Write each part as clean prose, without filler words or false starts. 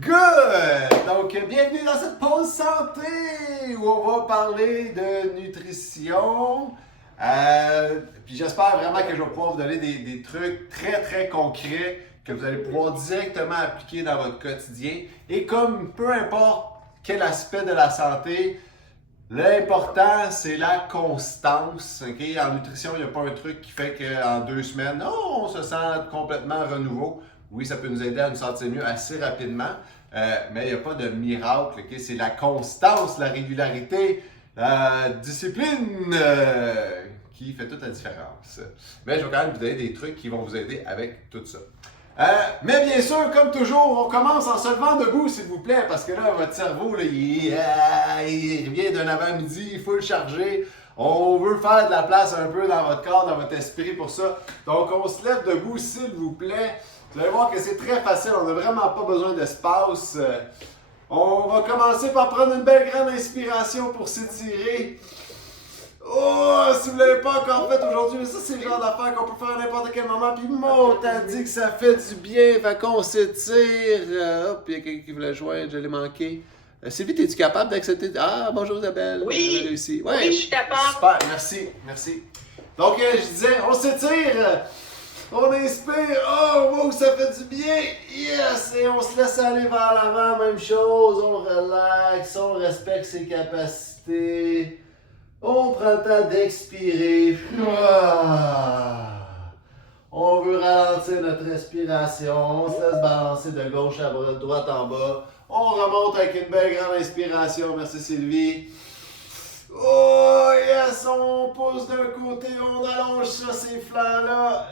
Good! Donc, bienvenue dans cette pause santé où on va parler de nutrition. Puis j'espère vraiment que je vais pouvoir vous donner des trucs très concrets que vous allez pouvoir directement appliquer dans votre quotidien. Et comme peu importe quel aspect de la santé, l'important, c'est la constance. Okay? En nutrition, il n'y a pas un truc qui fait qu'en 2 semaines, on se sent complètement renouveau. Oui, ça peut nous aider à nous sentir mieux assez rapidement, mais il n'y a pas de miracle. Okay? C'est la constance, la régularité, la discipline qui fait toute la différence. Mais je vais quand même vous donner des trucs qui vont vous aider avec tout ça. Mais bien sûr, comme toujours, on commence en se levant debout, s'il vous plaît, parce que là, votre cerveau, là, il vient d'un avant-midi, il faut le charger. On veut faire de la place un peu dans votre corps, dans votre esprit pour ça. Donc, on se lève debout, s'il vous plaît. Vous allez voir que c'est très facile, on n'a vraiment pas besoin d'espace. On va commencer par prendre une belle grande inspiration pour s'étirer. Oh, si vous ne l'avez pas encore fait aujourd'hui, mais ça c'est le genre d'affaire qu'on peut faire à n'importe quel moment. Puis moi, t'as dit que ça fait du bien, fait qu'on s'étire. Hop, il y a quelqu'un qui voulait joindre, je l'ai manqué. Sylvie, es-tu capable d'accepter? Ah, bonjour Isabelle. Oui, on a réussi. Ouais. Oui, je suis capable. Super, merci. Donc, je disais, on s'étire, on inspire, oh, wow, ça fait du bien, yes, et on se laisse aller vers l'avant, même chose, on relaxe, on respecte ses capacités. On prend le temps d'expirer. On veut ralentir notre respiration. On se laisse balancer de gauche à droite en bas. On remonte avec une belle grande inspiration. Merci Sylvie. Oh yes, on pousse d'un côté, on allonge ça, ces flancs-là.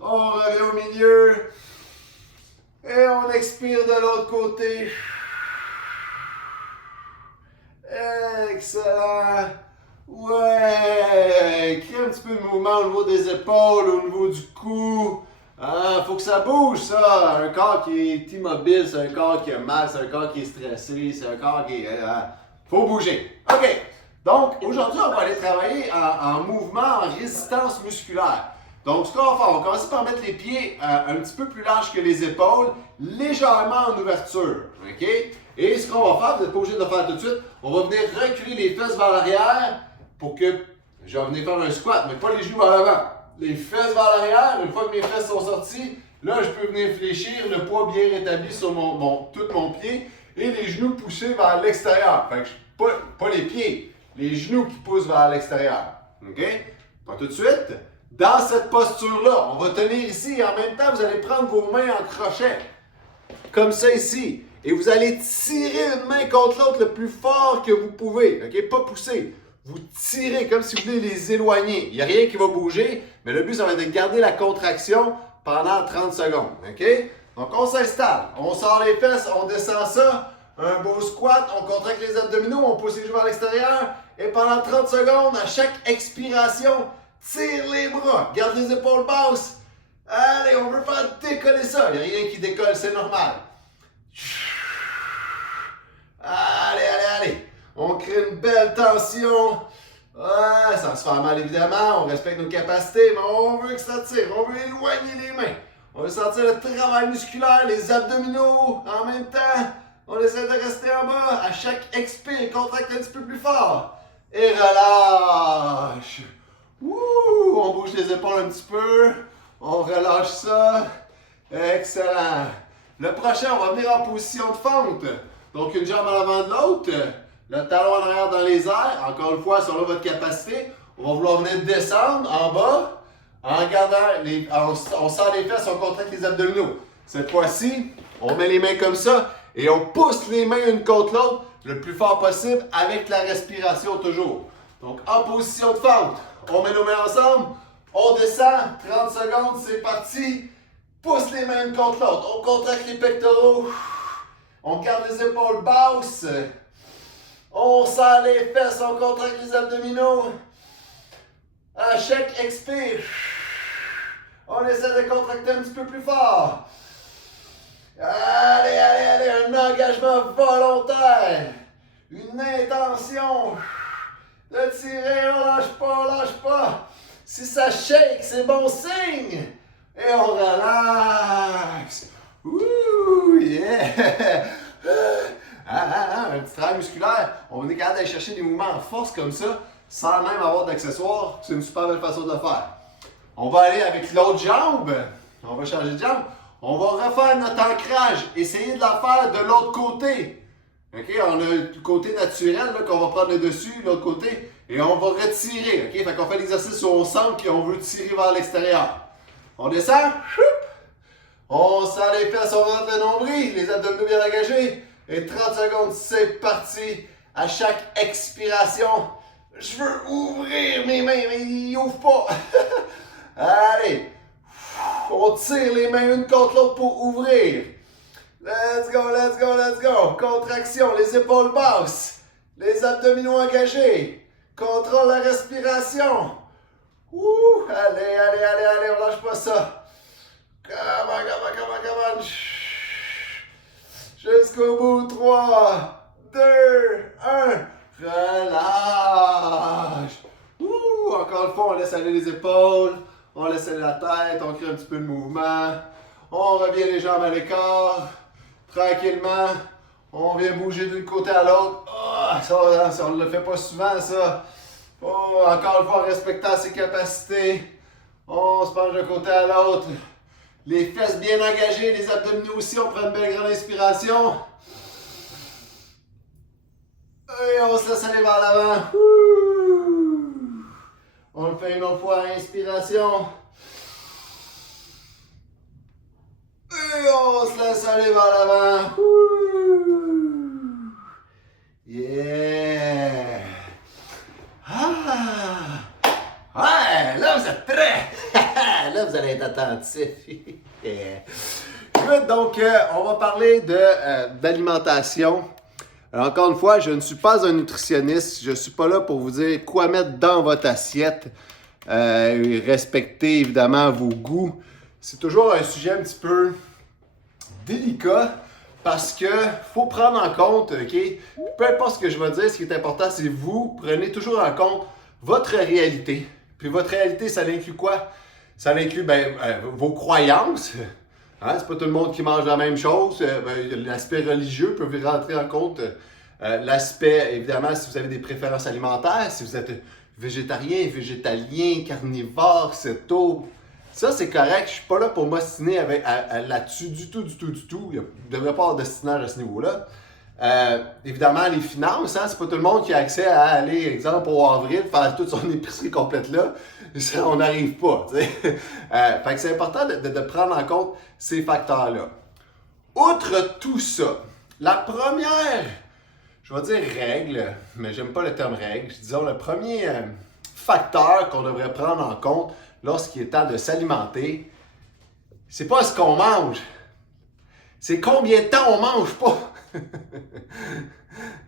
On revient au milieu. Et on expire de l'autre côté. Excellent! Ouais! Crée un petit peu de mouvement au niveau des épaules, au niveau du cou. Faut que ça bouge, ça! Un corps qui est immobile, c'est un corps qui a mal, c'est un corps qui est stressé, c'est un corps qui est... faut bouger. OK! Donc, aujourd'hui, on va aller travailler en mouvement, en résistance musculaire. Donc, ce qu'on va faire, on va commencer par mettre les pieds un petit peu plus larges que les épaules, légèrement en ouverture. OK? Et ce qu'on va faire, vous n'êtes pas obligé de le faire tout de suite, on va venir reculer les fesses vers l'arrière pour que je vais venir faire un squat, mais pas les genoux vers l'avant. Les fesses vers l'arrière, une fois que mes fesses sont sorties, là je peux venir fléchir, le poids bien rétabli sur tout mon pied et les genoux poussés vers l'extérieur. Fait que pas les pieds, les genoux qui poussent vers l'extérieur. OK? Donc tout de suite, dans cette posture-là, on va tenir ici et en même temps, vous allez prendre vos mains en crochet. Comme ça ici. Et vous allez tirer une main contre l'autre le plus fort que vous pouvez. OK? Pas pousser. Vous tirez comme si vous voulez les éloigner. Il n'y a rien qui va bouger, mais le but, ça va être de garder la contraction pendant 30 secondes. OK? Donc, on s'installe. On sort les fesses, on descend ça. Un beau squat, on contracte les abdominaux, on pousse les genoux vers l'extérieur. Et pendant 30 secondes, à chaque expiration, tire les bras. Garde les épaules basses. Allez, on veut faire décoller ça. Il n'y a rien qui décolle, c'est normal. Allez. On crée une belle tension. Ouais, ça se fait mal évidemment. On respecte nos capacités, mais on veut que ça tire. On veut éloigner les mains. On veut sentir le travail musculaire, les abdominaux en même temps. On essaie de rester en bas. À chaque expire, contracte un petit peu plus fort. Et relâche. Ouh, on bouge les épaules un petit peu. On relâche ça. Excellent. Le prochain, on va venir en position de fente. Donc, une jambe en avant de l'autre, le talon en arrière dans les airs. Encore une fois, selon votre capacité, on va vouloir venir descendre en bas en gardant, on serre les fesses, on contracte les abdominaux. Cette fois-ci, on met les mains comme ça et on pousse les mains une contre l'autre le plus fort possible avec la respiration toujours. Donc, en position de fente, on met nos mains ensemble, on descend, 30 secondes, c'est parti. Pousse les mains une contre l'autre, on contracte les pectoraux. On garde les épaules basses. On serre les fesses, on contracte les abdominaux. À chaque expire, on essaie de contracter un petit peu plus fort. Allez, un engagement volontaire. Une intention de tirer, on lâche pas. Si ça shake, c'est bon signe. Et on relaxe. travail musculaire, on est capable d'aller chercher des mouvements en force comme ça, sans même avoir d'accessoires. C'est une super belle façon de le faire. On va aller avec l'autre jambe. On va changer de jambe. On va refaire notre ancrage. Essayer de la faire de l'autre côté. OK? On a le côté naturel qu'on va prendre le dessus, l'autre côté, et on va retirer. OK? Fait qu'on fait l'exercice où on sent qu'on veut tirer vers l'extérieur. On descend. On sent les fesses, on rentre le nombril, les abdominaux bien engagés. Et 30 secondes, c'est parti. À chaque expiration, je veux ouvrir mes mains, mais ils n'ouvrent pas. Allez. On tire les mains une contre l'autre pour ouvrir. Let's go, let's go, let's go. Contraction, les épaules basses. Les abdominaux engagés. Contrôle la respiration. Allez, allez, allez, allez, on lâche pas ça. Come on. Jusqu'au bout. 3, 2, 1. Relâche. Encore une fois, on laisse aller les épaules. On laisse aller la tête. On crée un petit peu de mouvement. On revient les jambes à l'écart. Tranquillement. On vient bouger d'un côté à l'autre. Ça, on ne le fait pas souvent, ça. Encore une fois, en respectant ses capacités. On se penche d'un côté à l'autre. Les fesses bien engagées, les abdominaux aussi. On prend une belle grande inspiration. Et on se laisse aller vers l'avant. On le fait une autre fois. Inspiration. Et on se laisse aller vers l'avant. Yeah! Ouais, là vous êtes prêts! Là vous allez être attentifs. Good, donc on va parler d'alimentation. Alors, encore une fois, je ne suis pas un nutritionniste. Je ne suis pas là pour vous dire quoi mettre dans votre assiette. Respectez évidemment vos goûts. C'est toujours un sujet un petit peu délicat parce que faut prendre en compte, OK? Peu importe ce que je vais dire, ce qui est important, c'est vous prenez toujours en compte votre réalité. Puis votre réalité, ça inclut quoi? Ça inclut vos croyances. Hein? C'est pas tout le monde qui mange la même chose. L'aspect religieux peut rentrer en compte. L'aspect, évidemment, si vous avez des préférences alimentaires, si vous êtes végétarien, végétalien, carnivore, céto. Ça, c'est correct. Je suis pas là pour m'ostiner là-dessus du tout. Il ne devrait pas avoir d'ostinage à ce niveau-là. Évidemment, les finances, hein, c'est pas tout le monde qui a accès à aller, exemple, au avril, faire toute son épicerie complète là. Ça, on n'arrive pas. Fait que c'est important de prendre en compte ces facteurs-là. Outre tout ça, la première, je vais dire règle, mais j'aime pas le terme règle, disons le premier facteur qu'on devrait prendre en compte lorsqu'il est temps de s'alimenter, c'est pas ce qu'on mange, c'est combien de temps on mange pas.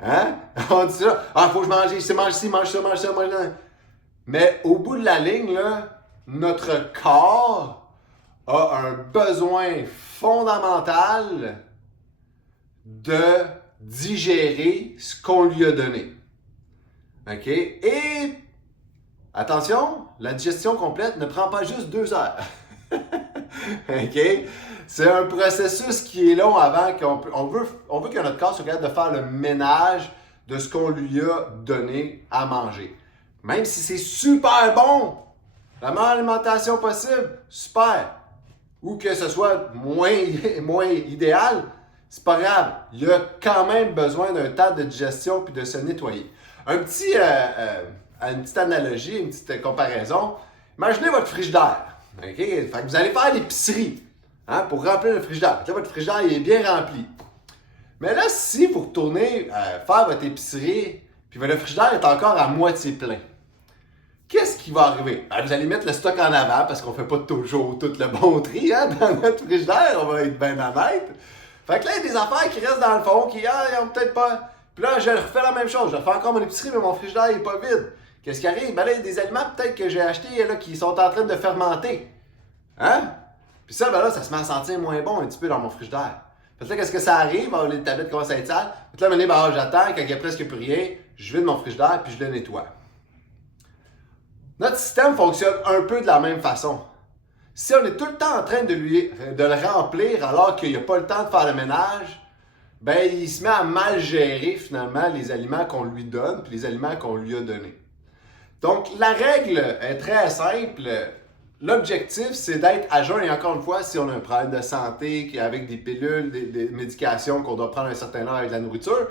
Hein? On dit ça, faut que je mange ici, mange ci, mange ça, mange ça, mange ça. Mais au bout de la ligne, là, notre corps a un besoin fondamental de digérer ce qu'on lui a donné. OK? Et attention, la digestion complète ne prend pas juste 2 heures. OK? C'est un processus qui est long avant on veut que notre corps soit capable de faire le ménage de ce qu'on lui a donné à manger. Même si c'est super bon, la meilleure alimentation possible, super. Ou que ce soit moins idéal, c'est pas grave. Il y a quand même besoin d'un temps de digestion puis de se nettoyer. Une petite analogie, une petite comparaison. Imaginez votre frigidaire. OK? Fait que vous allez faire l'épicerie pour remplir le frigidaire. Là, votre frigidaire il est bien rempli. Mais là, si vous retournez faire votre épicerie puis le frigidaire est encore à moitié plein, qu'est-ce qui va arriver? Vous allez mettre le stock en avant parce qu'on ne fait pas toujours tout le bon tri dans notre frigidaire. On va être bien honnête. Fait que là, il y a des affaires qui restent dans le fond, qui ont peut-être pas. Puis là, je refais la même chose. Je refais encore mon épicerie, mais mon frigidaire n'est pas vide. Qu'est-ce qui arrive? Là, il y a des aliments peut-être que j'ai achetés là, qui sont en train de fermenter. Puis ça, là, ça se met à sentir moins bon un petit peu dans mon frigidaire. Fait que là, qu'est-ce que ça arrive? Les tablettes commencent à être sales. Puis là, maintenant, j'attends, quand il n'y a presque plus rien, je vide mon frigidaire puis je le nettoie. Notre système fonctionne un peu de la même façon. Si on est tout le temps en train de le remplir alors qu'il n'y a pas le temps de faire le ménage, ben il se met à mal gérer finalement les aliments qu'on lui donne puis les aliments qu'on lui a donnés. Donc la règle est très simple. L'objectif, c'est d'être à jeun, et encore une fois, si on a un problème de santé, avec des pilules, des médications qu'on doit prendre un certain heure avec la nourriture,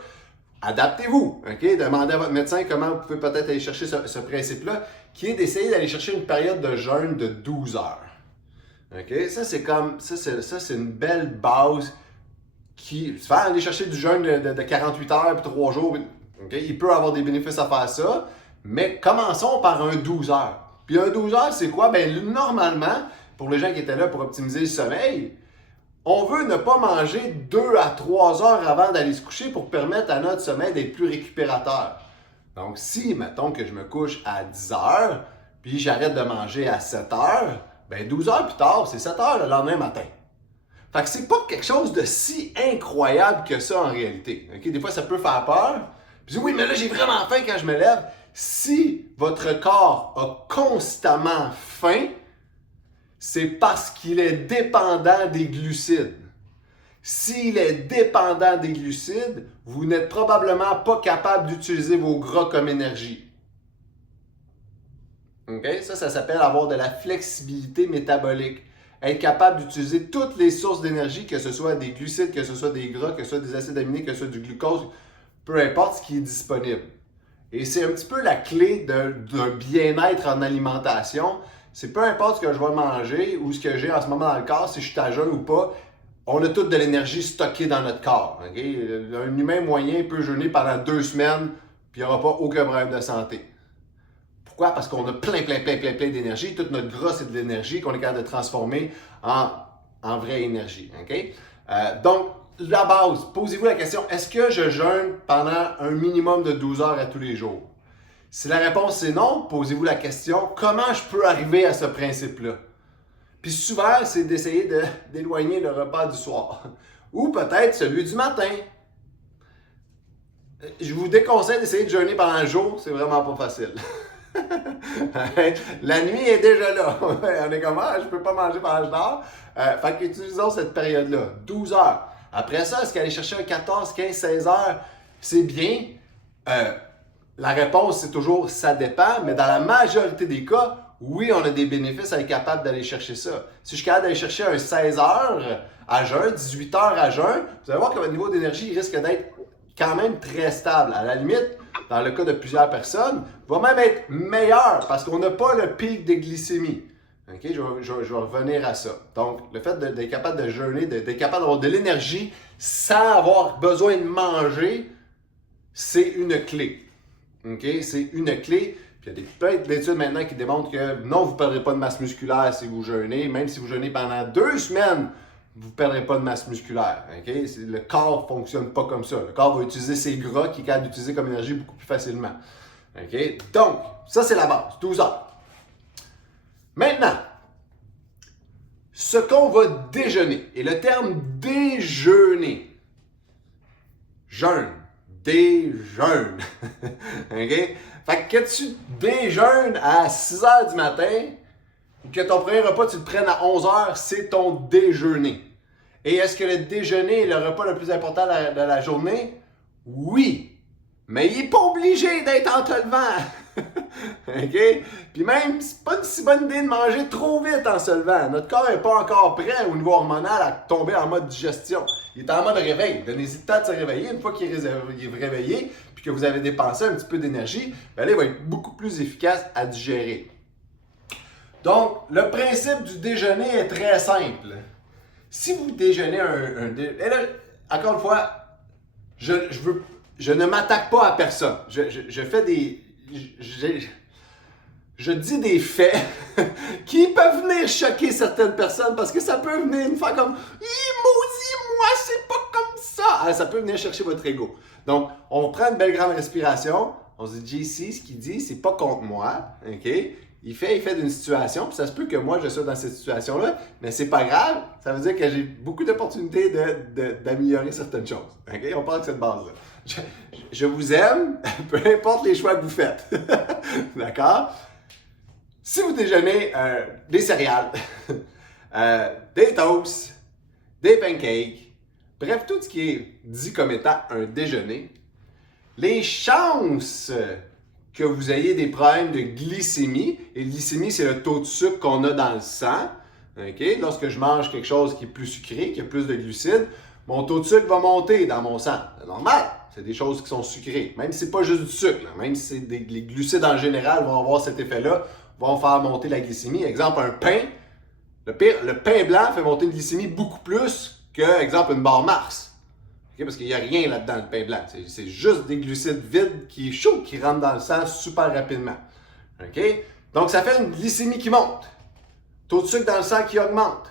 adaptez-vous, ok? Demandez à votre médecin comment vous pouvez peut-être aller chercher ce principe-là, qui est d'essayer d'aller chercher une période de jeûne de 12 heures. Ok? Ça, c'est une belle base qui... Se faire aller chercher du jeûne de 48 heures puis 3 jours, okay? Il peut avoir des bénéfices à faire ça, mais commençons par un 12 heures. Puis un 12 heures, c'est quoi? Ben normalement, pour les gens qui étaient là pour optimiser le sommeil, on veut ne pas manger 2 à 3 heures avant d'aller se coucher pour permettre à notre sommeil d'être plus récupérateur. Donc si, mettons que je me couche à 10 heures, puis j'arrête de manger à 7 heures, ben 12 heures plus tard, c'est 7 heures le lendemain matin. Fait que c'est pas quelque chose de si incroyable que ça en réalité. Okay? Des fois, ça peut faire peur. Puis oui, mais là, j'ai vraiment faim quand je me lève. Si votre corps a constamment faim, c'est parce qu'il est dépendant des glucides. S'il est dépendant des glucides, vous n'êtes probablement pas capable d'utiliser vos gras comme énergie. Okay? Ça s'appelle avoir de la flexibilité métabolique. Être capable d'utiliser toutes les sources d'énergie, que ce soit des glucides, que ce soit des gras, que ce soit des acides aminés, que ce soit du glucose, peu importe ce qui est disponible. Et c'est un petit peu la clé d'un bien-être en alimentation. C'est peu importe ce que je vais manger ou ce que j'ai en ce moment dans le corps, si je suis à jeun ou pas, on a toute de l'énergie stockée dans notre corps. Okay? Un humain moyen peut jeûner pendant 2 semaines, puis il n'y aura pas aucun problème de santé. Pourquoi? Parce qu'on a plein d'énergie. Toute notre gras, c'est de l'énergie qu'on est capable de transformer en vraie énergie. Okay? Donc, la base, posez-vous la question, est-ce que je jeûne pendant un minimum de 12 heures à tous les jours? Si la réponse est non, posez-vous la question, comment je peux arriver à ce principe-là? Puis souvent, c'est d'essayer d'éloigner le repas du soir. Ou peut-être celui du matin. Je vous déconseille d'essayer de jeûner pendant le jour, c'est vraiment pas facile. La nuit est déjà là. On est comme, je peux pas manger pendant que je dors. Fait qu'utilisons cette période-là, 12 heures. Après ça, est-ce qu'aller chercher un 14, 15, 16 heures, c'est bien? La réponse, c'est toujours ça dépend, mais dans la majorité des cas, oui, on a des bénéfices à être capable d'aller chercher ça. Si je suis capable d'aller chercher un 16 heures à jeun, 18 heures à jeun, vous allez voir que votre niveau d'énergie risque d'être quand même très stable. À la limite, dans le cas de plusieurs personnes, va même être meilleur parce qu'on n'a pas le pic de glycémie. Okay? Je vais revenir à ça. Donc, le fait d'être capable de jeûner, d'être capable d'avoir de l'énergie sans avoir besoin de manger, c'est une clé. Okay? C'est une clé. Puis il y a plein d'études maintenant qui démontrent que non, vous ne perdrez pas de masse musculaire si vous jeûnez. Même si vous jeûnez pendant 2 semaines, vous ne perdrez pas de masse musculaire. Okay? Le corps ne fonctionne pas comme ça. Le corps va utiliser ses gras qu'il est capable d'utiliser comme énergie beaucoup plus facilement. Okay? Donc, ça c'est la base, 12 heures. Maintenant, ce qu'on va déjeuner, et le terme déjeuner, jeûne, déjeune, ok? Fait que tu déjeunes à 6 heures du matin, que ton premier repas tu le prennes à 11 heures, c'est ton déjeuner. Et est-ce que le déjeuner est le repas le plus important de la journée? Oui, mais il n'est pas obligé d'être en te levant. OK? Puis même, c'est pas une si bonne idée de manger trop vite en se levant. Notre corps n'est pas encore prêt au niveau hormonal à tomber en mode digestion. Il est en mode réveil. Donnez-y le temps de se réveiller. Une fois qu'il est réveillé, puis que vous avez dépensé un petit peu d'énergie, ben là, il va être beaucoup plus efficace à digérer. Donc, le principe du déjeuner est très simple. Si vous déjeunez et là, encore une fois, je ne m'attaque pas à personne. Je fais des... Je dis des faits qui peuvent venir choquer certaines personnes parce que ça peut venir une fois comme maudit, moi, c'est pas comme ça. Alors, ça peut venir chercher votre ego. Donc, on prend une belle grande respiration. On se dit, JC, ce qu'il dit, c'est pas contre moi. OK? Il fait d'une situation, puis ça se peut que moi, je sois dans cette situation-là, mais c'est pas grave. Ça veut dire que j'ai beaucoup d'opportunités d'améliorer certaines choses. OK? On part de cette base-là. Je vous aime, peu importe les choix que vous faites. D'accord? Si vous déjeunez des céréales, des toasts, des pancakes, Bref, tout ce qui est dit comme étant un déjeuner, les chances que vous ayez des problèmes de glycémie, et glycémie, c'est le taux de sucre qu'on a dans le sang. Okay? Lorsque je mange quelque chose qui est plus sucré, qui a plus de glucides, mon taux de sucre va monter dans mon sang. C'est normal, c'est des choses qui sont sucrées. Même si ce n'est pas juste du sucre, là. Même si les glucides en général vont avoir cet effet-là, vont faire monter la glycémie. Exemple, un pain, le pain blanc fait monter une glycémie beaucoup plus que, exemple, une barre Mars. Okay? Parce qu'il n'y a rien là-dedans, le pain blanc. C'est juste des glucides vides qui rentrent dans le sang super rapidement. Okay? Donc, ça fait une glycémie qui monte. Taux de sucre dans le sang qui augmente.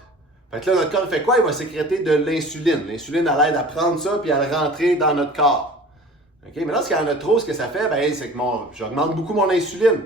Fait que là, notre corps fait quoi? Il va sécréter de l'insuline. L'insuline, elle aide à prendre ça puis à le rentrer dans notre corps. Okay? Mais lorsqu'il y en a trop, ce que ça fait, c'est que j'augmente beaucoup mon insuline.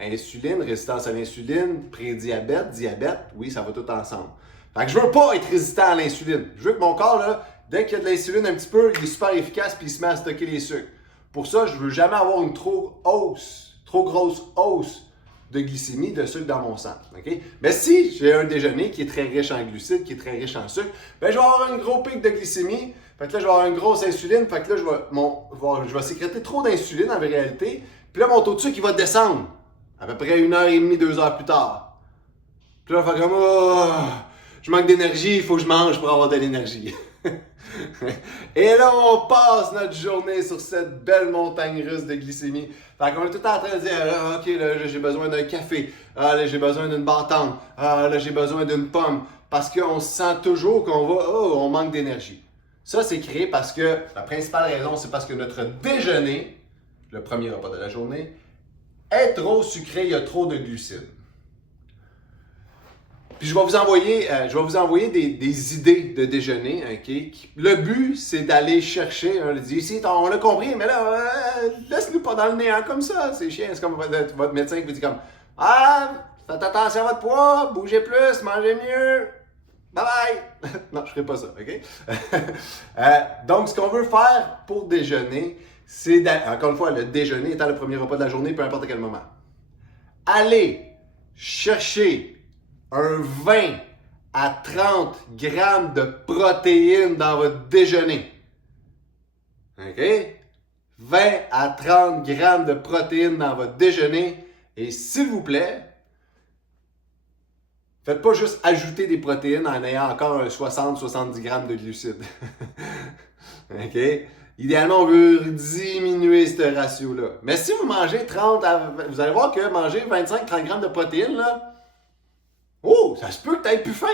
Insuline, résistance à l'insuline, prédiabète, diabète, oui, ça va tout ensemble. Fait que je veux pas être résistant à l'insuline. Je veux que mon corps, là, dès qu'il y a de l'insuline un petit peu, il est super efficace puis il se met à stocker les sucres. Pour ça, je veux jamais avoir une trop grosse hausse de glycémie, de sucre dans mon sang. Okay? Mais si j'ai un déjeuner qui est très riche en glucides, qui est très riche en sucre, je vais avoir un gros pic de glycémie. Fait que là, je vais avoir une grosse insuline. Fait que là, je vais sécréter trop d'insuline en réalité. Puis là, mon taux de sucre, il va descendre. À peu près 1h30, 2 heures plus tard. Puis là, je vais faire comme je manque d'énergie, il faut que je mange pour avoir de l'énergie. Et là, on passe notre journée sur cette belle montagne russe de glycémie. Fait qu'on est tout le temps en train de dire, OK, là, j'ai besoin d'un café. Ah, là, j'ai besoin d'une barre tendre. Ah, là, j'ai besoin d'une pomme. Parce qu'on se sent toujours on manque d'énergie. Ça, c'est créé parce que, la principale raison, c'est parce que notre déjeuner, le premier repas de la journée, est trop sucré, il y a trop de glucides. Puis je vais vous envoyer des idées de déjeuner. Okay? Le but, c'est d'aller chercher. On dit ici, on l'a compris, mais là, laisse-nous pas dans le néant comme ça. C'est chiant. C'est comme votre médecin qui vous dit comme faites attention à votre poids, bougez plus, mangez mieux. Bye bye! Non, je ne ferai pas ça, OK? Donc, ce qu'on veut faire pour déjeuner, c'est, encore une fois, le déjeuner étant le premier repas de la journée, peu importe à quel moment. Allez chercher un 20 à 30 grammes de protéines dans votre déjeuner. OK? 20 à 30 grammes de protéines dans votre déjeuner. Et s'il vous plaît, faites pas juste ajouter des protéines en ayant encore un 60-70 grammes de glucides. OK? Idéalement, on veut diminuer ce ratio-là. Mais si vous mangez 30, vous allez voir que manger 25-30 grammes de protéines, là, ça se peut que tu aies plus faim.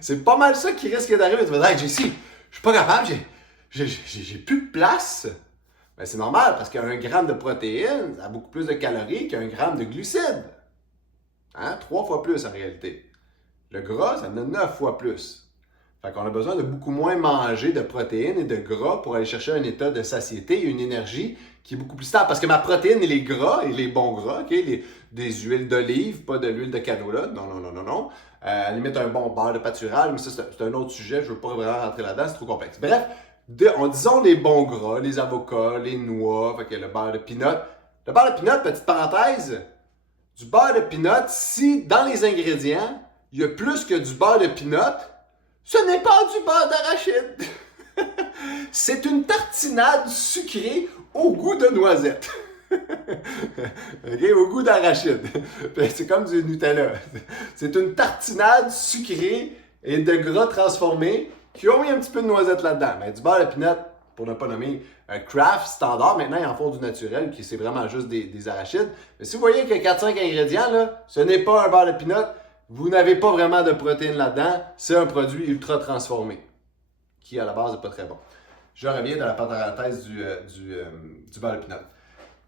C'est pas mal ça qui risque d'arriver. Tu vas dire, JC, je suis pas capable, j'ai plus de place. Ben, c'est normal parce qu'un gramme de protéines, ça a beaucoup plus de calories qu'un gramme de glucides. 3 fois plus en réalité. Le gras, ça en a 9 fois plus. Fait qu'on a besoin de beaucoup moins manger de protéines et de gras pour aller chercher un état de satiété et une énergie qui est beaucoup plus stable. Parce que ma protéine et les gras, et les bons gras, okay, des huiles d'olive, pas de l'huile de canola, non. À la limite, un bon beurre de pâturage, mais ça, c'est un autre sujet, je ne veux pas vraiment rentrer là-dedans, c'est trop complexe. Bref, disons les bons gras, les avocats, les noix, fait que le beurre de peanut. Le beurre de peanut, petite parenthèse, du beurre de peanut, si dans les ingrédients, il y a plus que du beurre de peanut, ce n'est pas du beurre d'arachide. C'est une tartinade sucrée au goût de noisette. Okay, au goût d'arachide. C'est comme du Nutella. C'est une tartinade sucrée et de gras transformés qui ont mis un petit peu de noisette là-dedans. Mais du beurre de peanut, pour ne pas nommer Kraft, standard, maintenant ils en font du naturel, qui c'est vraiment juste des arachides. Mais si vous voyez qu'il y a 4-5 ingrédients, là, ce n'est pas un beurre de peanut. Vous n'avez pas vraiment de protéines là-dedans, c'est un produit ultra transformé, qui à la base n'est pas très bon. Je reviens dans la parenthèse du beurre de peanut.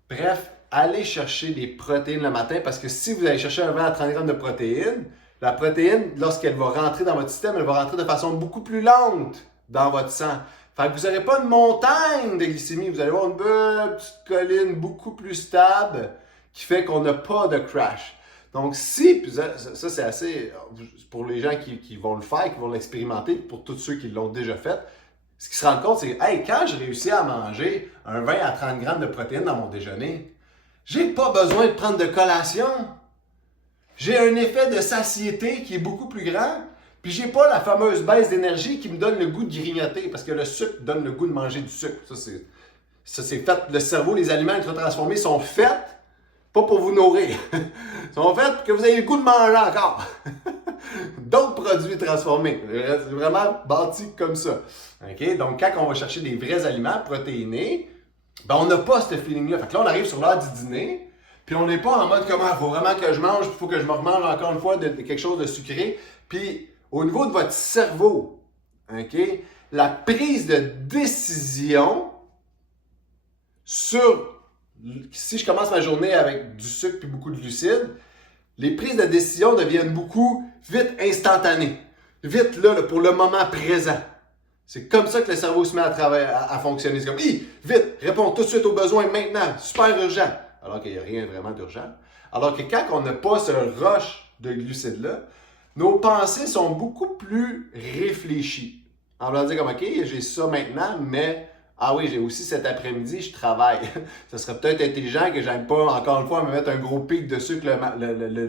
Bref, allez chercher des protéines le matin, parce que si vous allez chercher un 20 à 30 grammes de protéines, la protéine, lorsqu'elle va rentrer dans votre système, elle va rentrer de façon beaucoup plus lente dans votre sang. Fait que vous n'aurez pas une montagne de glycémie, vous allez avoir une petite colline beaucoup plus stable qui fait qu'on n'a pas de crash. Donc, ça c'est assez, pour les gens qui vont le faire, qui vont l'expérimenter, pour tous ceux qui l'ont déjà fait, ce qu'ils se rendent compte, c'est que quand je réussis à manger un 20 à 30 grammes de protéines dans mon déjeuner, j'ai pas besoin de prendre de collation. J'ai un effet de satiété qui est beaucoup plus grand. Puis j'ai pas la fameuse baisse d'énergie qui me donne le goût de grignoter, parce que le sucre donne le goût de manger du sucre. Ça, c'est fait. Le cerveau, les aliments ultra-transformés sont faits pas pour vous nourrir. Ils sont faits pour que vous ayez le goût de manger encore. D'autres produits transformés. C'est vraiment bâti comme ça. Okay? Donc, quand on va chercher des vrais aliments protéinés, ben on n'a pas ce feeling-là. Fait que là, on arrive sur l'heure du dîner, puis on n'est pas en mode comment il faut vraiment que je mange, il faut que je me remange encore une fois de quelque chose de sucré. Puis, au niveau de votre cerveau, okay, la prise de décision sur si je commence ma journée avec du sucre et beaucoup de glucides, les prises de décision deviennent beaucoup vite instantanées. Vite là, pour le moment présent. C'est comme ça que le cerveau se met à fonctionner. C'est comme, vite, réponds tout de suite aux besoins maintenant, super urgent. Alors qu'il n'y a rien vraiment d'urgent. Alors que quand on n'a pas ce rush de glucides-là, nos pensées sont beaucoup plus réfléchies. On va dire comme, OK, j'ai ça maintenant, mais ah oui, j'ai aussi cet après-midi, je travaille. Ça serait peut-être intelligent que j'aille pas, encore une fois, me mettre un gros pic de sucre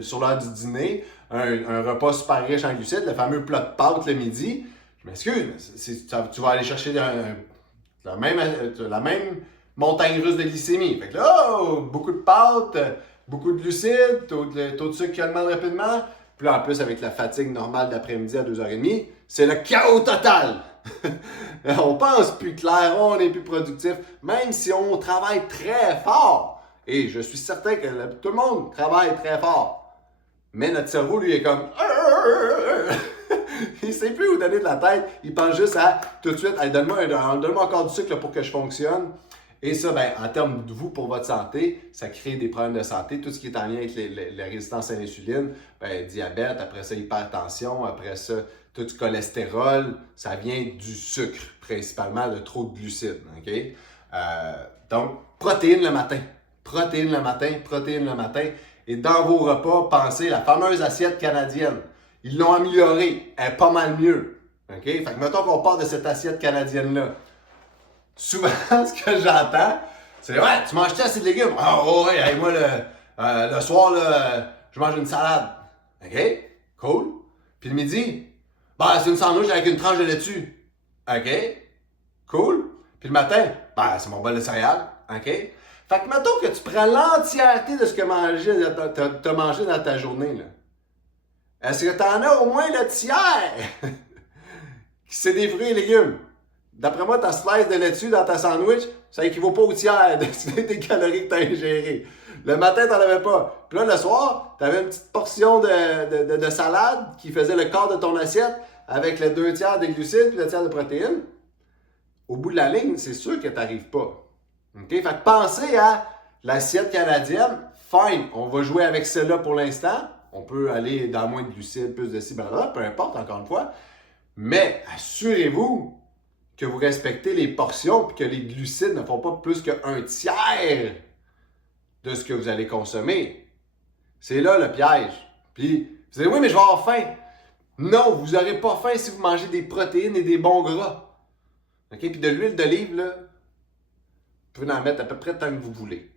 sur l'heure du dîner, un repas super riche en glucides, le fameux plat de pâtes le midi. Je m'excuse, tu vas aller chercher la même montagne russe de glycémie. Fait que là, beaucoup de pâtes, beaucoup de glucides, taux de sucre qui augmente rapidement. Puis là, en plus, avec la fatigue normale d'après-midi à 2h30, c'est le chaos total! On pense plus clair, on est plus productif, même si on travaille très fort. Et je suis certain que tout le monde travaille très fort. Mais notre cerveau, lui, est comme... Il ne sait plus où donner de la tête. Il pense juste à, tout de suite, hey, donne-moi encore du sucre là, pour que je fonctionne. Et ça, ben, en termes de vous, pour votre santé, ça crée des problèmes de santé. Tout ce qui est en lien avec la résistance à l'insuline, ben, diabète, après ça, hypertension, après ça, tout le cholestérol, ça vient du sucre, principalement de trop de glucides. Okay? Donc, protéines le matin. Protéines le matin, protéines le matin. Et dans vos repas, pensez la fameuse assiette canadienne. Ils l'ont améliorée. Elle est pas mal mieux. Okay? Fait que mettons qu'on part de cette assiette canadienne-là. Souvent, ce que j'entends, c'est « Ouais, tu manges-tu assez de légumes? » « Ah ouais, hey, moi, le soir, là, je mange une salade. » « OK, cool. Puis le midi, « Ben, c'est une sandwich avec une tranche de laitue. » « OK, cool. Puis le matin, « Ben, c'est mon bol de céréales. » « OK. » Fait que mettons que tu prends l'entièreté de ce que tu as mangé dans ta journée, là. Est-ce que tu en as au moins le tiers qui c'est des fruits et légumes? D'après moi, ta slice de laitue dans ta sandwich, ça équivaut pas au tiers des calories que tu as ingérées. Le matin, tu n'en avais pas. Puis là, le soir, tu avais une petite portion de salade qui faisait le quart de ton assiette avec les 2 tiers de glucides et le tiers de protéines. Au bout de la ligne, c'est sûr que tu n'arrives pas. Okay? Fait que pensez à l'assiette canadienne. Fine, on va jouer avec celle-là pour l'instant. On peut aller dans moins de glucides, plus de ci, blablabla, peu importe, encore une fois. Mais assurez-vous que vous respectez les portions et que les glucides ne font pas plus qu'un tiers de ce que vous allez consommer. C'est là le piège. Puis, vous allez oui, mais je vais avoir faim. Non, vous n'aurez pas faim si vous mangez des protéines et des bons gras. OK? Puis de l'huile d'olive, là, vous pouvez en mettre à peu près tant que vous voulez.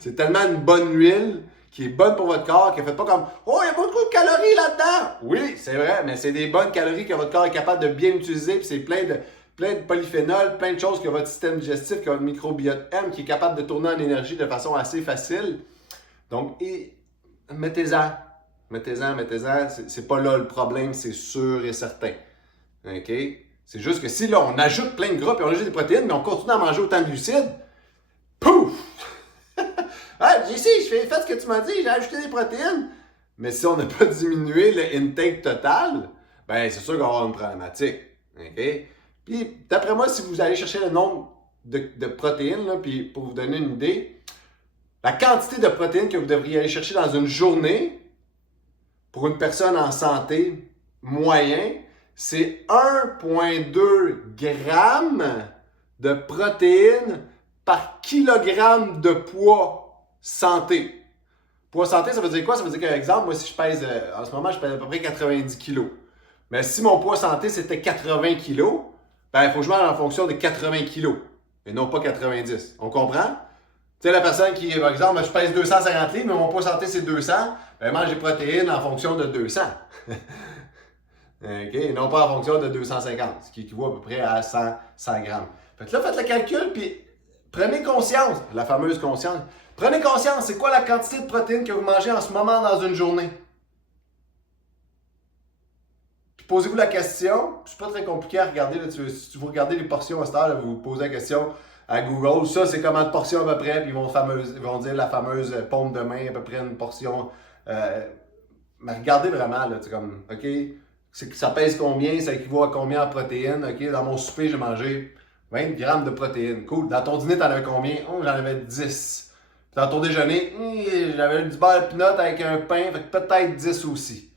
C'est tellement une bonne huile qui est bonne pour votre corps, qui ne fait pas comme « Oh, il y a beaucoup de calories là-dedans! » Oui, c'est vrai, mais c'est des bonnes calories que votre corps est capable de bien utiliser, puis c'est plein de polyphénols, plein de choses que votre système digestif, que votre microbiote aime, qui est capable de tourner en énergie de façon assez facile. Donc, mettez-en. C'est pas là le problème, c'est sûr et certain. OK? C'est juste que si là, on ajoute plein de gras et on ajoute des protéines, mais on continue à manger autant de glucides, pouf! Ah, JC, fais ce que tu m'as dit, j'ai ajouté des protéines. Mais si on n'a pas diminué le intake total, ben c'est sûr qu'on va avoir une problématique. OK? Puis, d'après moi, si vous allez chercher le nombre de protéines, là, puis pour vous donner une idée, la quantité de protéines que vous devriez aller chercher dans une journée, pour une personne en santé moyen, c'est 1,2 g de protéines par kilogramme de poids santé. Poids santé, ça veut dire quoi? Ça veut dire qu'un exemple, moi si je pèse, en ce moment je pèse à peu près 90 kg. Mais si mon poids santé c'était 80 kg, ben il faut que je mange en fonction de 80 kg et non pas 90. On comprend? Tu sais, la personne qui, par exemple, je pèse 250 livres, mais mon poids santé c'est 200, ben mange des protéines en fonction de 200. Et non pas en fonction de 250, ce qui équivaut à peu près à 100 grammes. Fait que là, faites le calcul, puis prenez conscience, la fameuse conscience. Prenez conscience, c'est quoi la quantité de protéines que vous mangez en ce moment dans une journée? Puis posez-vous la question, c'est pas très compliqué à regarder, là, si vous regardez les portions à cette heure, vous posez la question à Google, ça c'est combien de portions à peu près, puis ils vont dire la fameuse paume de main, à peu près une portion. Mais regardez vraiment, là, comme, OK, ça pèse combien, ça équivaut à combien en protéines, OK, dans mon souper j'ai mangé 20 grammes de protéines, cool. Dans ton dîner t'en avais combien? Oh, j'en avais 10. Puis dans ton déjeuner, j'avais du beurre de pinot avec un pain, fait que peut-être 10 aussi.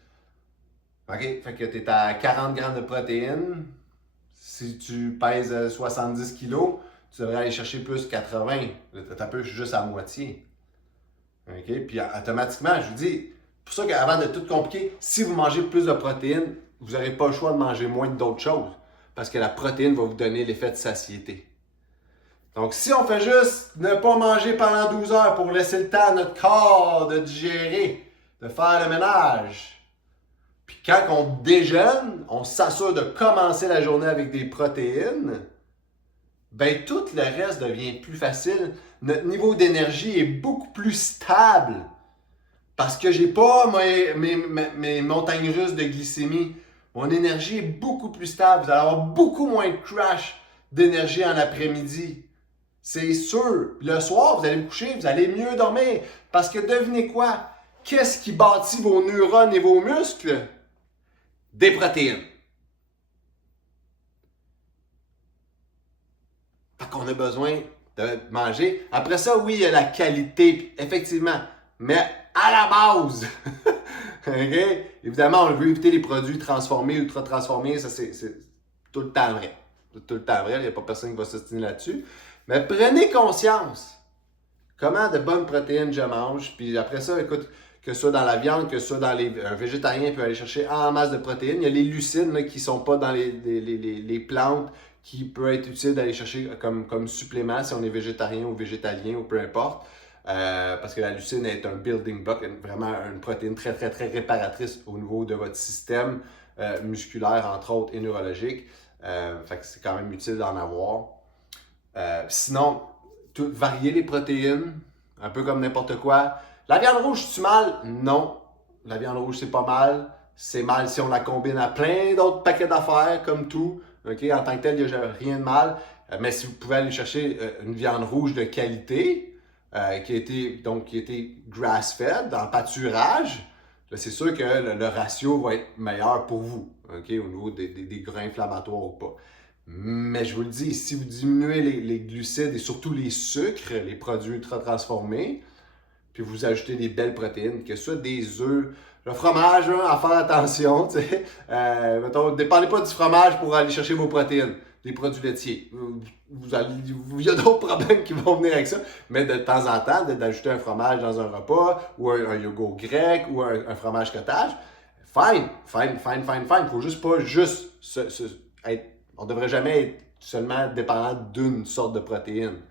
OK, fait que t'es à 40 grammes de protéines. Si tu pèses 70 kilos, tu devrais aller chercher plus 80. T'as peu juste à moitié. OK, puis automatiquement, je vous dis, pour ça qu'avant de tout compliquer, si vous mangez plus de protéines, vous n'aurez pas le choix de manger moins d'autres choses. Parce que la protéine va vous donner l'effet de satiété. Donc, si on fait juste ne pas manger pendant 12 heures pour laisser le temps à notre corps de digérer, de faire le ménage, puis quand on déjeune, on s'assure de commencer la journée avec des protéines, ben tout le reste devient plus facile. Notre niveau d'énergie est beaucoup plus stable parce que j'ai pas mes montagnes russes de glycémie. Mon énergie est beaucoup plus stable. Vous allez avoir beaucoup moins de crash d'énergie en après-midi. C'est sûr. Le soir, vous allez vous coucher, vous allez mieux dormir. Parce que devinez quoi? Qu'est-ce qui bâtit vos neurones et vos muscles? Des protéines. Fait qu'on a besoin de manger. Après ça, oui, il y a la qualité, effectivement. Mais à la base, okay? Évidemment, on veut éviter les produits transformés, ultra transformés. Ça, c'est tout le temps vrai. C'est tout le temps vrai. Il n'y a pas personne qui va s'ostiner là-dessus. Mais prenez conscience. Comment de bonnes protéines je mange. Puis après ça, écoute, que ce soit dans la viande, que ce soit dans un végétarien peut aller chercher en masse de protéines. Il y a les lucines là, qui ne sont pas dans les plantes, qui peut être utile d'aller chercher comme supplément si on est végétarien ou végétalien ou peu importe. Parce que la lucine est un building block, vraiment une protéine très, très, très réparatrice au niveau de votre système musculaire, entre autres, et neurologique. Fait que c'est quand même utile d'en avoir. Sinon, varier les protéines, un peu comme n'importe quoi. La viande rouge, c'est-tu mal? Non. La viande rouge, c'est pas mal. C'est mal si on la combine à plein d'autres paquets d'affaires, comme tout. Okay? En tant que tel, il n'y a rien de mal. Mais si vous pouvez aller chercher une viande rouge de qualité, qui a été grass-fed, en pâturage, c'est sûr que le ratio va être meilleur pour vous, okay? Au niveau des grains inflammatoires ou pas. Mais je vous le dis, si vous diminuez les glucides et surtout les sucres, les produits ultra transformés, puis vous ajoutez des belles protéines, que ce soit des œufs, le fromage, hein, à faire attention, tu sais. Mettons, ne dépendez pas du fromage pour aller chercher vos protéines, des produits laitiers. Il y a d'autres problèmes qui vont venir avec ça, mais de temps en temps, d'ajouter un fromage dans un repas, ou un yogourt grec, ou un fromage cottage, fine. Il faut juste pas être, on devrait jamais être seulement dépendant d'une sorte de protéine.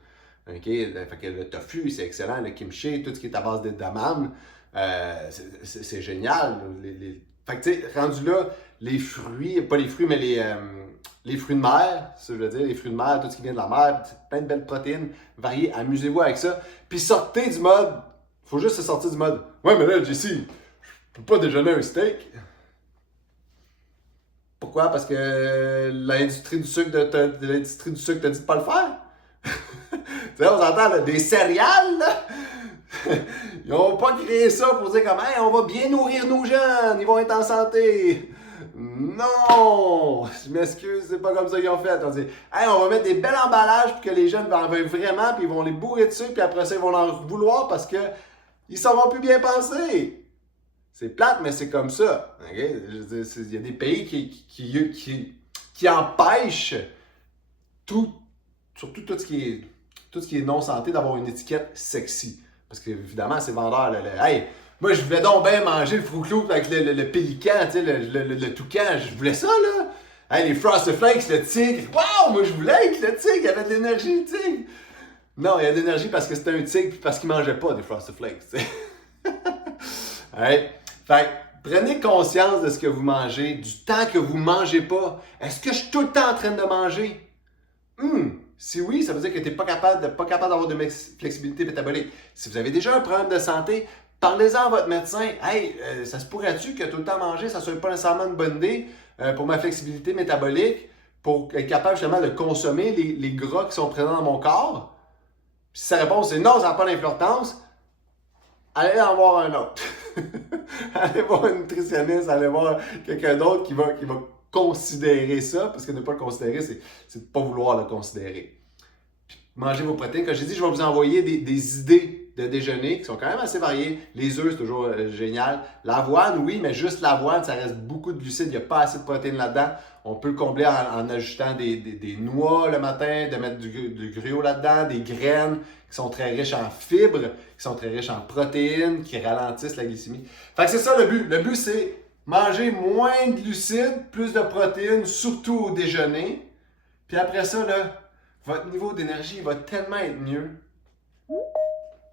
Okay? Fait que le tofu, c'est excellent. Le kimchi, tout ce qui est à base d'edamame, c'est génial. Fait que tu sais, rendu là, les fruits, pas les fruits, mais les fruits de mer, ça je veux dire, les fruits de mer, tout ce qui vient de la mer, plein de belles protéines variées, amusez-vous avec ça. Puis sortez du mode, faut juste se sortir du mode. Ouais, mais là, JC, je peux pas déjeuner un steak. Pourquoi? Parce que l'industrie du sucre t'a dit de pas le faire. Tu sais, on s'entend, là, des céréales, là. Ils n'ont pas créé ça pour dire comme hey, on va bien nourrir nos jeunes, ils vont être en santé. Non! Je m'excuse, c'est pas comme ça qu'ils ont fait. On dit hey, on va mettre des bels emballages pour que les jeunes en veulent vraiment, puis ils vont les bourrer dessus, puis après ça, ils vont en vouloir parce que ils sauront plus bien penser. C'est plate, mais c'est comme ça. Okay? Il y a des pays qui empêchent surtout tout ce qui est non-santé, d'avoir une étiquette sexy. Parce qu'évidemment, c'est vendeur. Hey, moi, je voulais donc bien manger le Froot Loop avec le pélican, tu sais, le toucan. Je voulais ça, là. Hey, les Frosted Flakes, le tigre. Wow, moi, je voulais avec le tigre. Il y avait de l'énergie, le tigre. Non, il y a de l'énergie parce que c'était un tigre puis parce qu'il mangeait pas des Frosted Flakes, tu sais. Right? Fait Prenez conscience de ce que vous mangez, du temps que vous ne mangez pas. Est-ce que je suis tout le temps en train de manger? Si oui, ça veut dire que tu n'es pas capable d'avoir de flexibilité métabolique. Si vous avez déjà un problème de santé, parlez-en à votre médecin. Hey, ça se pourrait-tu que tout le temps manger, ça ne soit pas nécessairement une bonne idée pour ma flexibilité métabolique, pour être capable justement de consommer les gras qui sont présents dans mon corps? Puis si sa réponse est non, ça n'a pas d'importance, allez en voir un autre. Allez voir un nutritionniste, allez voir quelqu'un d'autre qui va considérer ça, parce que ne pas le considérer, c'est de ne pas vouloir le considérer. Puis, mangez vos protéines. Comme j'ai dit, je vais vous envoyer des idées de déjeuner qui sont quand même assez variées. Les œufs, c'est toujours génial. L'avoine, oui, mais juste l'avoine, ça reste beaucoup de glucides. Il n'y a pas assez de protéines là-dedans. On peut le combler en ajoutant des noix le matin, de mettre du gruau là-dedans, des graines qui sont très riches en fibres, qui sont très riches en protéines, qui ralentissent la glycémie. Fait que c'est ça le but. Le but, c'est manger moins de glucides, plus de protéines, surtout au déjeuner. Puis après ça, là, votre niveau d'énergie va tellement être mieux.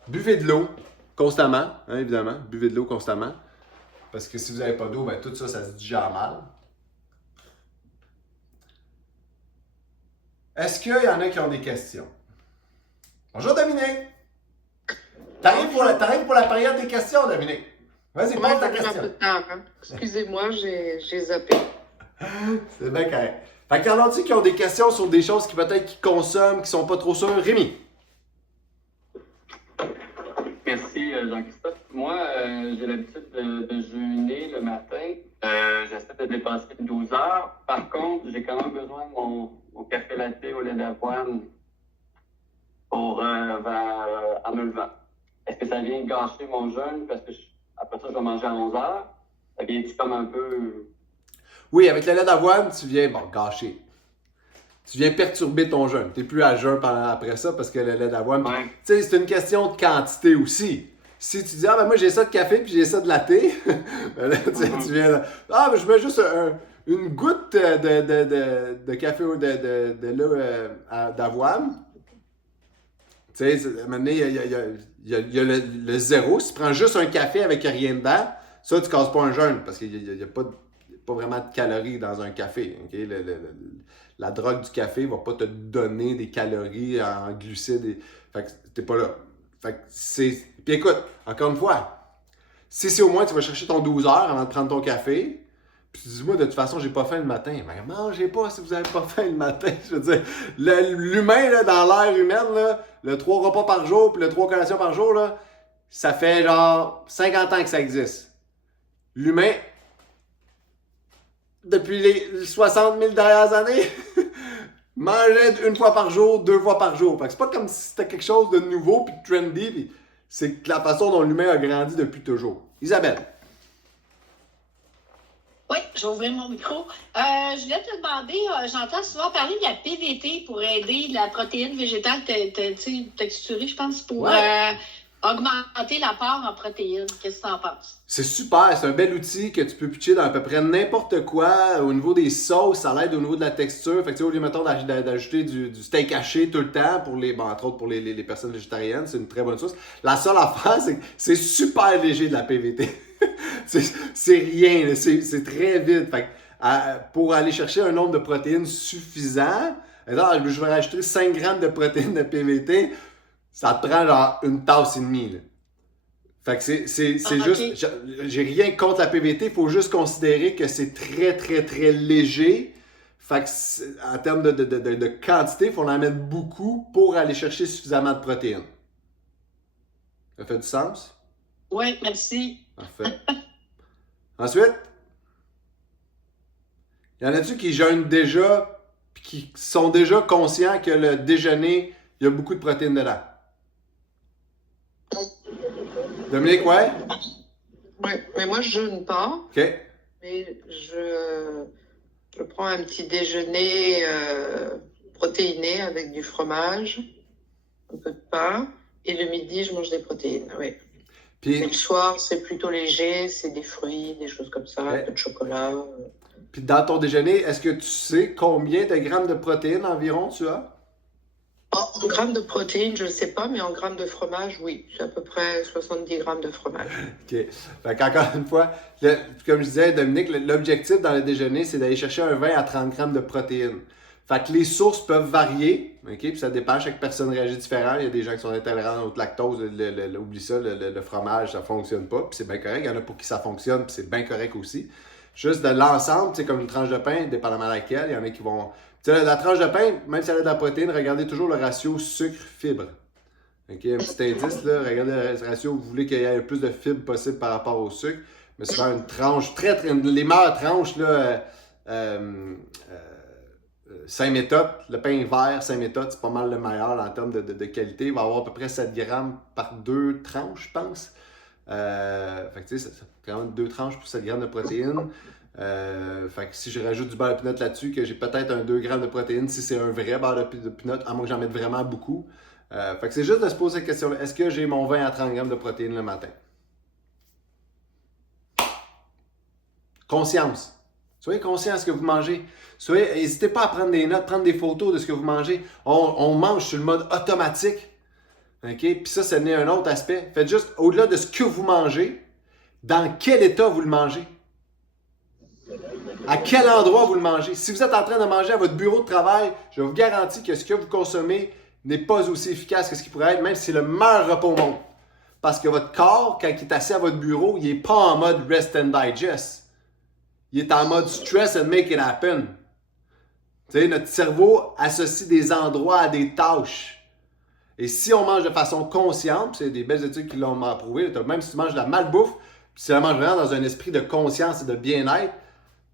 Buvez de l'eau constamment, hein, évidemment. Buvez de l'eau constamment. Parce que si vous n'avez pas d'eau, ben, tout ça, ça se digère mal. Est-ce qu'il y en a qui ont des questions? Bonjour Dominique! T'arrives pour la période des questions, Dominique. Vas-y, pose ta question. Un peu tard, hein? Excusez-moi, j'ai zappé. C'est bien correct. Fait qu'il y en a-t-il qui ont des questions sur des choses qui peut-être qu'ils consomment, qui sont pas trop sûrs? Rémi? Merci Jean-Christophe. Moi, j'ai l'habitude de jeûner le matin. J'essaie de dépasser 12 heures. Par contre, j'ai quand même besoin de mon café latte au lait d'avoine en me levant. Est-ce que ça vient gâcher mon jeûne? Parce que après ça, je vais manger à 11 heures. Ça vient-tu comme un peu... Oui, avec le lait d'avoine, tu viens, gâcher. Tu viens perturber ton jeûne. Tu n'es plus à jeûn après ça parce que le lait d'avoine... Ouais. Tu sais, c'est une question de quantité aussi. Si tu dis, moi j'ai ça de café puis j'ai ça de latte, ben là, tu viens... je mets juste une goutte de café ou de lait d'avoine. Tu sais, à un moment donné, il y a le zéro. Si tu prends juste un café avec rien dedans, ça, tu ne casses pas un jeûne parce qu'il n'y a pas vraiment de calories dans un café. Okay? La drogue du café ne va pas te donner des calories en glucides. Fait que t'es pas là. Fait que c'est... Puis écoute, encore une fois, si c'est au moins tu vas chercher ton 12 heures avant de prendre ton café, puis tu dis, moi, de toute façon, j'ai pas faim le matin. Ben, mangez pas si vous n'avez pas faim le matin. Je veux dire, l'humain, là, dans l'ère humaine, là, le 3 repas par jour puis le 3 collations par jour, là, ça fait genre 50 ans que ça existe. L'humain, depuis les 60 000 dernières années, mangeait 1 fois par jour, 2 fois par jour. Fait que c'est pas comme si c'était quelque chose de nouveau puis de trendy. Puis c'est la façon dont l'humain a grandi depuis toujours. Isabelle. Oui, je vais ouvrir mon micro. Je voulais te demander, j'entends souvent parler de la PVT pour aider la protéine végétale texturée, je pense, pour augmenter l'apport en protéines. Qu'est-ce que tu en penses? C'est super, c'est un bel outil que tu peux pitcher dans à peu près n'importe quoi. Au niveau des sauces, ça l'aide au niveau de la texture. Fait que, au lieu, mettons, d'ajouter du steak haché tout le temps, entre autres pour les personnes végétariennes, c'est une très bonne sauce. La seule affaire, c'est que c'est super léger de la PVT. c'est rien, c'est très vite. Fait que, pour aller chercher un nombre de protéines suffisant, alors, je vais rajouter 5 grammes de protéines de PVT, ça te prend genre 1 tasse et demie. Là. Fait que c'est juste, j'ai rien contre la PVT, il faut juste considérer que c'est très, très, très léger. Fait que en termes de quantité, il faut en mettre beaucoup pour aller chercher suffisamment de protéines. Ça fait du sens? Oui, merci. Parfait. Ensuite, y en a-tu qui jeûnent déjà et qui sont déjà conscients que le déjeuner, il y a beaucoup de protéines dedans? Dominique, ouais? Oui, mais moi, je jeûne pas. OK. Mais je prends un petit déjeuner protéiné avec du fromage, un peu de pain. Et le midi, je mange des protéines, oui. Puis, et le soir, c'est plutôt léger, c'est des fruits, des choses comme ça, ouais. Un peu de chocolat. Puis dans ton déjeuner, est-ce que tu sais combien de grammes de protéines environ tu as? En grammes de protéines, je ne sais pas, mais en grammes de fromage, oui. C'est à peu près 70 grammes de fromage. OK. Fait qu'encore une fois, comme je disais, Dominique, l'objectif dans le déjeuner, c'est d'aller chercher un 20 à 30 grammes de protéines. Fait que les sources peuvent varier, OK? Puis ça dépend, chaque personne réagit différemment. Il y a des gens qui sont intolérants au lactose, oublie ça, le fromage, ça fonctionne pas, puis c'est bien correct. Il y en a pour qui ça fonctionne, puis c'est bien correct aussi. Juste de l'ensemble, c'est comme une tranche de pain, dépendamment de laquelle, il y en a qui vont... Tu sais, la tranche de pain, même si elle a de la protéine, regardez toujours le ratio sucre-fibre. OK, un petit indice, là, regardez le ratio, vous voulez qu'il y ait le plus de fibres possible par rapport au sucre, mais souvent une tranche, les meilleures tranches, là, Saint-Méthode, le pain vert Saint-Méthode, c'est pas mal le meilleur là, en termes de qualité. Il va avoir à peu près 7 grammes par 2 tranches, je pense. Fait que tu sais, ça fait quand même 2 tranches pour 7 grammes de protéines. Fait que si je rajoute du beurre de pinot là-dessus, que j'ai peut-être un 2 grammes de protéines, si c'est un vrai beurre de pinot, à moins que j'en mette vraiment beaucoup. Fait que c'est juste de se poser cette question-là. Est-ce que j'ai mon 20 à 30 grammes de protéines le matin? Conscience. Soyez conscient de ce que vous mangez. N'hésitez pas à prendre des notes, prendre des photos de ce que vous mangez. On mange sur le mode automatique. OK? Puis ça, c'est un autre aspect. Faites juste, au-delà de ce que vous mangez, dans quel état vous le mangez? À quel endroit vous le mangez? Si vous êtes en train de manger à votre bureau de travail, je vous garantis que ce que vous consommez n'est pas aussi efficace que ce qui pourrait être, même si c'est le meilleur repas au monde. Parce que votre corps, quand il est assis à votre bureau, il n'est pas en mode rest and digest. Il est en mode stress and make it happen. Tu sais, notre cerveau associe des endroits à des tâches. Et si on mange de façon consciente, c'est des belles études qui l'ont prouvé, même si tu manges de la malbouffe, puis si tu la manges vraiment dans un esprit de conscience et de bien-être,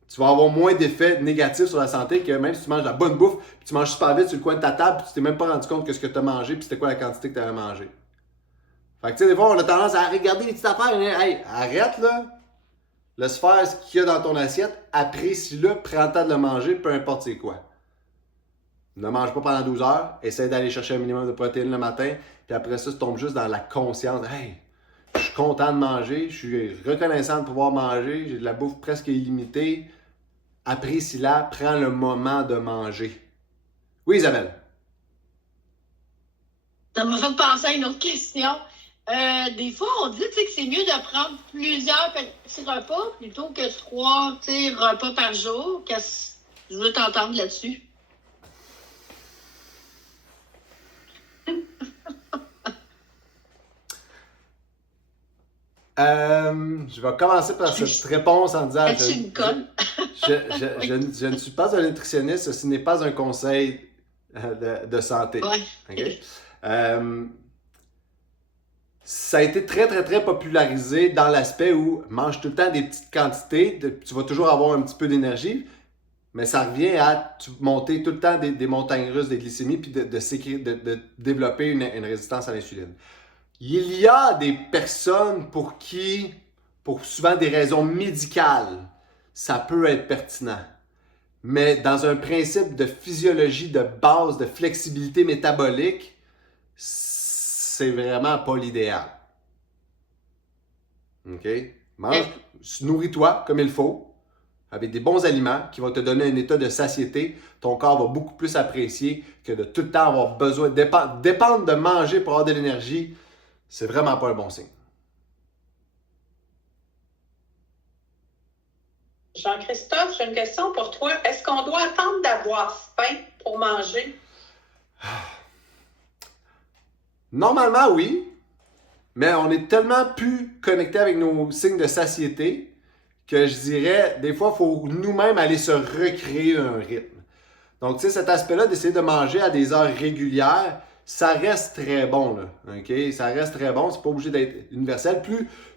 tu vas avoir moins d'effets négatifs sur la santé que même si tu manges de la bonne bouffe, puis tu manges super vite sur le coin de ta table, puis tu t'es même pas rendu compte que ce que tu as mangé, puis c'était quoi la quantité que tu avais mangé. Fait que tu sais, des fois, on a tendance à regarder les petites affaires, hein. Hey, arrête là, laisse faire ce qu'il y a dans ton assiette, apprécie-le, prends le temps de le manger, peu importe c'est quoi. Ne mange pas pendant 12 heures, essaie d'aller chercher un minimum de protéines le matin, puis après ça, tu tombes juste dans la conscience. Hey, je suis content de manger, je suis reconnaissant de pouvoir manger, j'ai de la bouffe presque illimitée. Apprécie-la, prends le moment de manger. Oui, Isabelle? Ça m'a fait penser à une autre question. Des fois, on dit que c'est mieux de prendre plusieurs petits repas plutôt que 3 repas par jour. Je veux t'entendre là-dessus. Je vais commencer par cette réponse en disant je ne suis pas un nutritionniste, ce n'est pas un conseil de santé. Ouais. Okay? Ça a été très, très, très popularisé dans l'aspect où mange tout le temps des petites quantités, tu vas toujours avoir un petit peu d'énergie, mais ça revient à monter tout le temps des montagnes russes des glycémies puis de développer une résistance à l'insuline. Il y a des personnes pour qui, pour souvent des raisons médicales, ça peut être pertinent. Mais dans un principe de physiologie de base, de flexibilité métabolique, c'est vraiment pas l'idéal. OK? Nourris-toi comme il faut, avec des bons aliments qui vont te donner un état de satiété. Ton corps va beaucoup plus apprécier que de tout le temps avoir besoin, dépendre de manger pour avoir de l'énergie. C'est vraiment pas un bon signe. Jean-Christophe, j'ai une question pour toi. Est-ce qu'on doit attendre d'avoir faim pour manger? Normalement, oui. Mais on est tellement plus connecté avec nos signes de satiété que je dirais, des fois, il faut nous-mêmes aller se recréer un rythme. Donc, tu sais, cet aspect-là d'essayer de manger à des heures régulières, ça reste très bon, là. OK? Ça reste très bon. C'est pas obligé d'être universel.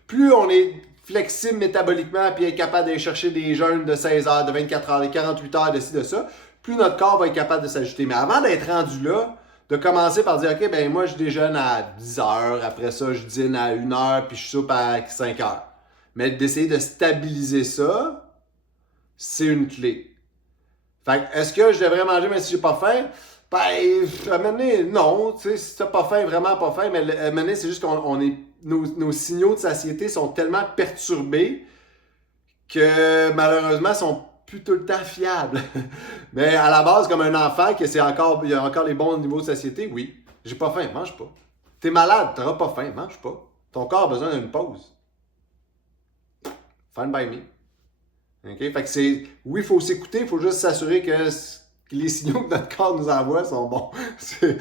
Plus on est flexible métaboliquement puis être capable d'aller chercher des jeûnes de 16 heures, de 24 heures, de 48 heures, de ci, de ça, plus notre corps va être capable de s'ajuster. Mais avant d'être rendu là, de commencer par dire, OK, ben moi, je déjeune à 10 heures. Après ça, je dîne à 1 heure puis je soupe à 5 heures. Mais d'essayer de stabiliser ça, c'est une clé. Fait que, est-ce que je devrais manger même si j'ai pas faim? Ben, à un moment donné, non. Tu sais, si t'as pas faim, vraiment pas faim, mais à un moment donné, c'est juste qu'on est. Nos signaux de satiété sont tellement perturbés que malheureusement, plus tout le temps fiable. Mais à la base, comme un enfant, il y a encore les bons niveaux de satiété, oui. J'ai pas faim, mange pas. T'es malade, t'auras pas faim, mange pas. Ton corps a besoin d'une pause. Fine by me. OK? Fait que oui, il faut s'écouter, il faut juste s'assurer que les signaux que notre corps nous envoie sont bons. C'est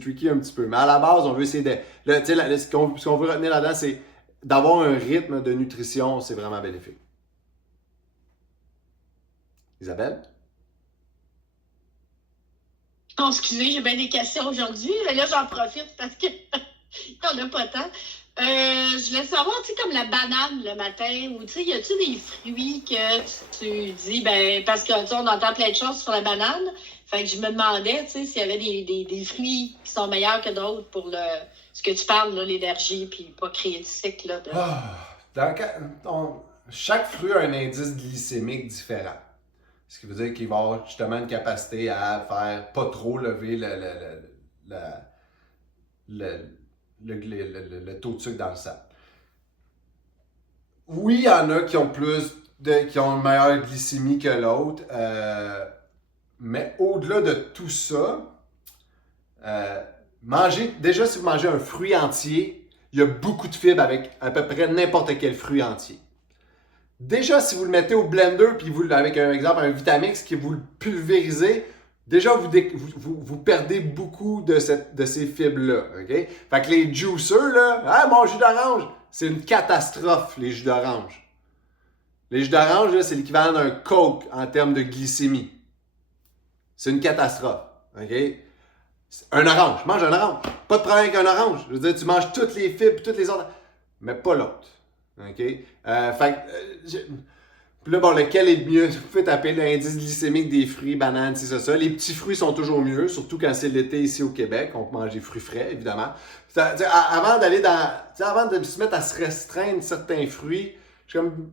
tricky un petit peu. Mais à la base, on veut essayer de... ce qu'on veut retenir là-dedans, c'est d'avoir un rythme de nutrition, c'est vraiment bénéfique. Isabelle? Non, excusez, j'ai bien des questions aujourd'hui. Là, j'en profite parce que on n'a pas tant. Je voulais savoir, tu sais, comme la banane le matin, ou tu sais, y a-tu des fruits que tu dis, ben, parce que, tu sais, on entend plein de choses sur la banane. Fait que je me demandais, tu sais, s'il y avait des fruits qui sont meilleurs que d'autres pour ce que tu parles, là, l'énergie, puis pas créer de cycle, là. Chaque fruit a un indice glycémique différent. Ce qui veut dire qu'il va avoir justement une capacité à faire pas trop lever le taux de sucre dans le sang. Oui, il y en a qui ont qui ont une meilleure glycémie que l'autre, mais au-delà de tout ça, déjà si vous mangez un fruit entier, il y a beaucoup de fibres avec à peu près n'importe quel fruit entier. Déjà, si vous le mettez au blender, puis avec un exemple, un Vitamix, qui vous le pulvérisez, déjà, vous perdez beaucoup de ces fibres-là. Okay? Fait que les juicers, là, mon jus d'orange, c'est une catastrophe, les jus d'orange. Les jus d'orange, là, c'est l'équivalent d'un Coke en termes de glycémie. C'est une catastrophe. Okay? Un orange, mange un orange. Pas de problème avec un orange. Je veux dire, tu manges toutes les fibres, toutes les autres, mais pas l'autre. OK? Puis là, bon, lequel est le mieux? Vous pouvez taper l'indice glycémique des fruits, bananes, c'est ça. Les petits fruits sont toujours mieux, surtout quand c'est l'été ici au Québec. On peut manger des fruits frais, évidemment. Avant de se mettre à se restreindre certains fruits, je suis comme...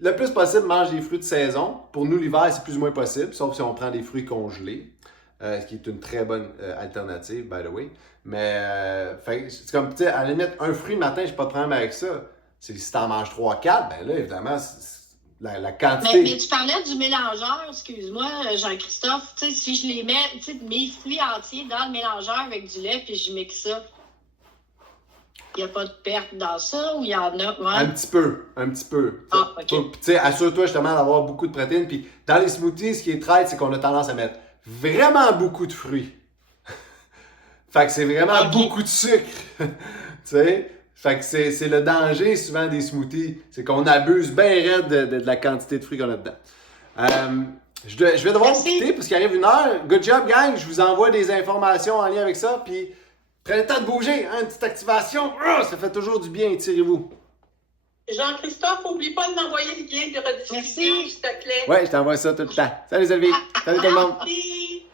Le plus possible, mange des fruits de saison. Pour nous, l'hiver, c'est plus ou moins possible, sauf si on prend des fruits congelés, ce qui est une très bonne alternative, by the way. Mais, c'est comme, tu sais, à la limite, un fruit le matin, j'ai pas de problème avec ça. Si t'en manges 3-4, ben là, évidemment, la quantité... Mais tu parlais du mélangeur, excuse-moi, Jean-Christophe. Tu sais, si je les mets, tu sais, mes fruits entiers dans le mélangeur avec du lait, puis je mixe ça, il n'y a pas de perte dans ça, ou il y en a? Ouais. Un petit peu. Ah, OK. Tu sais, assure-toi justement d'avoir beaucoup de protéines. Puis dans les smoothies, ce qui est traite, c'est qu'on a tendance à mettre vraiment beaucoup de fruits. Fait que c'est vraiment beaucoup de sucre. Tu sais? Fait que c'est le danger souvent des smoothies, c'est qu'on abuse bien raide de la quantité de fruits qu'on a dedans. Je vais devoir vous quitter parce qu'il arrive une heure. Good job, gang. Je vous envoie des informations en lien avec ça. Puis prenez le temps de bouger, hein, une petite activation. Ça fait toujours du bien, étirez-vous. Jean-Christophe, n'oublie pas de m'envoyer le lien de rediffusion, s'il te plaît. Ouais, je t'envoie ça tout le temps. Salut Sylvie. Salut tout le monde. Merci.